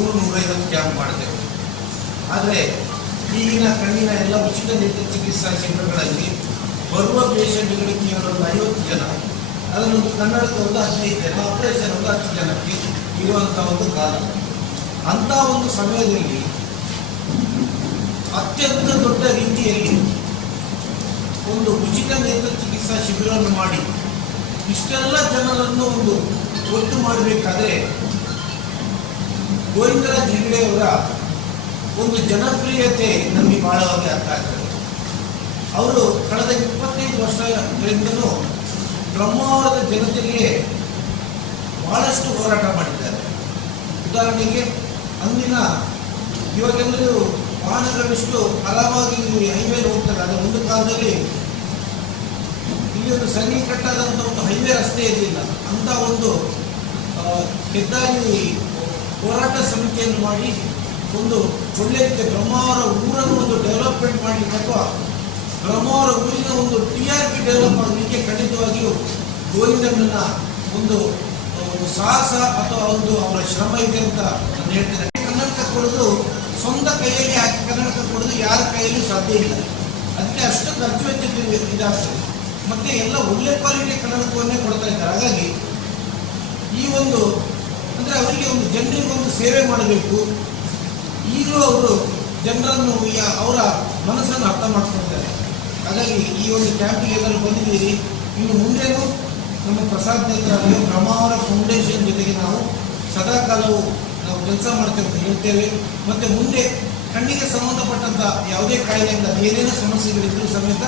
ನೂರು ನೂರೈವತ್ತು ಕ್ಯಾಂಪ್ ಮಾಡ್ತೇವೆ ಆದರೆ ಈಗಿನ ಕಣ್ಣಿನ ಎಲ್ಲ ಉಚಿತ ನೇತ್ರ ಚಿಕಿತ್ಸಾ ಶಿಬಿರಗಳಲ್ಲಿ ಬರುವ ಪೇಷಂಟ್ಗಳಿಗೆ ಕೇವಲ ಐವತ್ತು ಜನ ಅದನ್ನೊಂದು ಕನ್ನಡಕ್ಕೆ ಒಂದು ಹದಿನೈದು ಜನ ಆಪರೇಷನ್ ಒಂದು ಹತ್ತು ಜನಕ್ಕೆ ಇರುವಂಥ ಒಂದು ಕಾಲ. ಅಂಥ ಒಂದು ಸಮಯದಲ್ಲಿ ಅತ್ಯಂತ ದೊಡ್ಡ ರೀತಿಯಲ್ಲಿ ಒಂದು ಉಚಿತ ನೇತ್ರ ಚಿಕಿತ್ಸಾ ಶಿಬಿರವನ್ನು ಮಾಡಿ ಇಷ್ಟೆಲ್ಲ ಜನರನ್ನು ಒಂದು ಒಟ್ಟು ಮಾಡಬೇಕಾದ್ರೆ ಗೋವಿಂದರಾಜ್ ಹೆಗಡೆಯವರ ಒಂದು ಜನಪ್ರಿಯತೆ ನಮಗೆ ಬಹಳವಾಗಿ ಅರ್ಥ ಆಗ್ತದೆ. ಅವರು ಕಳೆದ ಇಪ್ಪತ್ತೈದು ವರ್ಷಗಳಿಂದಲೂ ಬ್ರಹ್ಮಾವರದ ಜನತೆಗೆ ಬಹಳಷ್ಟು ಹೋರಾಟ ಮಾಡಿದ್ದಾರೆ. ಉದಾಹರಣೆಗೆ ಅಂದಿನ ಇವಾಗೆಲ್ಲರೂ ವಾಹನಗಳಷ್ಟು ಹಲವಾಗಿ ಹೈವೇ ಹೋಗ್ತಾರೆ ಅದರ ಒಂದು ಕಾಲದಲ್ಲಿ ಇಲ್ಲಿ ಒಂದು ಸರಿ ಕಟ್ಟಾದಂಥ ಒಂದು ಹೈವೇ ರಸ್ತೆ ಇರಲಿಲ್ಲ. ಅಂತ ಒಂದು ಹೆದ್ದಾರಿ ಹೋರಾಟ ಸಮಿತಿಯನ್ನು ಮಾಡಿ ಒಂದು ಒಳ್ಳೆ ರೀತಿಯ ಬ್ರಹ್ಮಾವರ ಊರನ್ನು ಒಂದು ಡೆವಲಪ್ಮೆಂಟ್ ಮಾಡಲಿಕ್ಕೆ ಅಥವಾ ಬ್ರಹ್ಮಾವರ ಊರಿನ ಒಂದು ಟಿ ಆರ್ ಪಿ ಡೆವಲಪ್ ಮಾಡಲಿಕ್ಕೆ ಖಂಡಿತವಾಗಿಯೂ ಗೋವಿಂದಣ್ಣನ ಒಂದು ಸಾಹಸ ಅಥವಾ ಒಂದು ಅವರ ಶ್ರಮ ಇದೆ ಅಂತ ನಾನು ಹೇಳ್ತೇನೆ. ಕನ್ನಡಕ ಕೊಡೋದು ಸ್ವಂತ ಕೈಯಲ್ಲಿ ಹಾಕಿ ಕನ್ನಡಕ ಕೊಡೋದು ಯಾರ ಕೈಯಲ್ಲೂ ಸಾಧ್ಯ ಇಲ್ಲ. ಅದಕ್ಕೆ ಅಷ್ಟು ಖರ್ಚು ವೆಚ್ಚ ಇದಾಗ್ತದೆ. ಮತ್ತೆ ಎಲ್ಲ ಒಳ್ಳೆ ಕ್ವಾಲಿಟಿ ಕನ್ನಡಕವನ್ನೇ ಕೊಡ್ತಾ ಇದ್ದಾರೆ. ಹಾಗಾಗಿ ಈ ಒಂದು ಅಂದರೆ ಅವರಿಗೆ ಒಂದು ಜನರಿಗೆ ಒಂದು ಸೇವೆ ಮಾಡಬೇಕು. ಈಗಲೂ ಅವರು ಜನರನ್ನು ಅವರ ಮನಸ್ಸನ್ನು ಅರ್ಥ ಮಾಡ್ಕೊಳ್ತಾರೆ ಹಾಗಾಗಿ ಈ ಒಂದು ಕ್ಯಾಂಪಿಗೆ ಎಲ್ಲರೂ ಬಂದಿದ್ದೀರಿ. ಇನ್ನು ಮುಂದೇನು ನಮ್ಮ ಪ್ರಸಾದ್ ನೇತ್ರಾಲಯ ಬ್ರಹ್ಮಾವರ ಫೌಂಡೇಶನ್ ಜೊತೆಗೆ ನಾವು ಸದಾಕಾಲವು ನಾವು ಕೆಲಸ ಮಾಡ್ತೇವೆ ಅಂತ ಹೇಳ್ತೇವೆ. ಮತ್ತು ಮುಂದೆ ಕಣ್ಣಿಗೆ ಸಂಬಂಧಪಟ್ಟಂಥ ಯಾವುದೇ ಕಾಯಿಲೆಯಿಂದ ಏನೇನೋ ಸಮಸ್ಯೆಗಳಿದ್ದರೂ ಸಮೇತ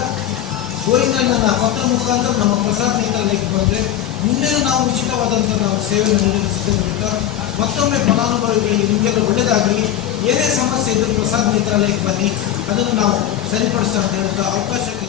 ನನ್ನ ಪತ್ರ ಮುಖಾಂತರ ನಮ್ಮ ಪ್ರಸಾದ್ ನೇತ್ರಾಲಯಕ್ಕೆ ಬಂದರೆ ಮುಂದೆನೂ ನಾವು ಉಚಿತವಾದಂಥ ನಾವು ಸೇವೆಯನ್ನು ಸಿದ್ಧವಿರುತ್ತಾ ಮತ್ತೊಮ್ಮೆ ಫಲಾನುಭವಿಗಳಿಗೆ ನಿಮಗೆಲ್ಲ ಒಳ್ಳೆಯದಾಗಲಿ, ಏನೇ ಸಮಸ್ಯೆ ಇದ್ದರೂ ಪ್ರಸಾದ್ ನೇತ್ರಾಲಯಕ್ಕೆ ಬನ್ನಿ, ಅದನ್ನು ನಾವು ಸರಿಪಡಿಸ್ತಾ ಅಂತ ಅವಕಾಶಕ್ಕೆ